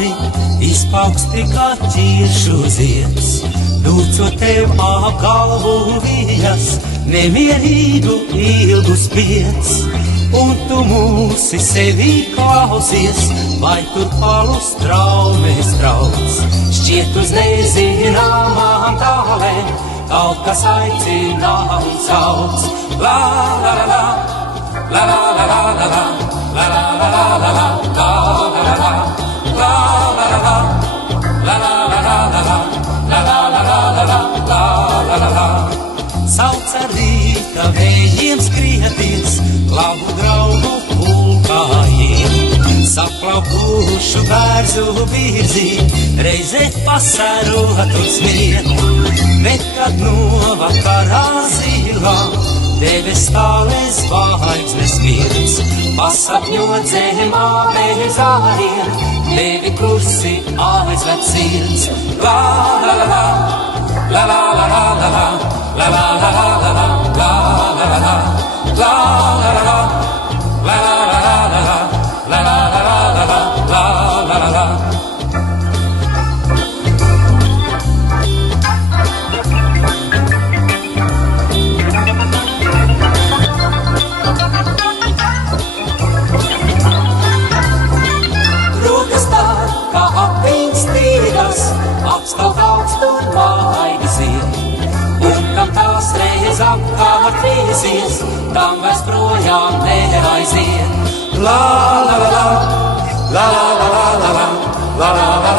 pāri, izpauksti kā ķiršu zieds. Dūcot tev ap galvu vijas, nemierīgu ilgu spiedz. Un tu mūsi sevī klausies, vai tur palus traumes trauc. Šķiet uz nezināmām tālēm, kaut kas aicina un sauc. La la la la, la la la la la la, la la la la la la, la la la la, la la la la, la la la la la la, la la la la la la, la la la. Sauc ar rīta vējiem skrieties, labu draugu pulkājiem. Saplaukušu bērzu virzi, reizē pasarot un smiet. Bet kad no vakarā zilā, debes tālēs zvaigznes mirds, pasapņot zemā bez āriem, tevi klusi aizved sirds. La la la la, la la la la la la, la la la la la la, la la la la, la la la la, la la la la la la, la la la la la la, la la la la. Rokas tā kā apviņas tīras, apstāv augstu un maigi zied. Un kam tās reizām kārtīsies, tam vairs projām neaiziet. La la la la, la la la la la, la la la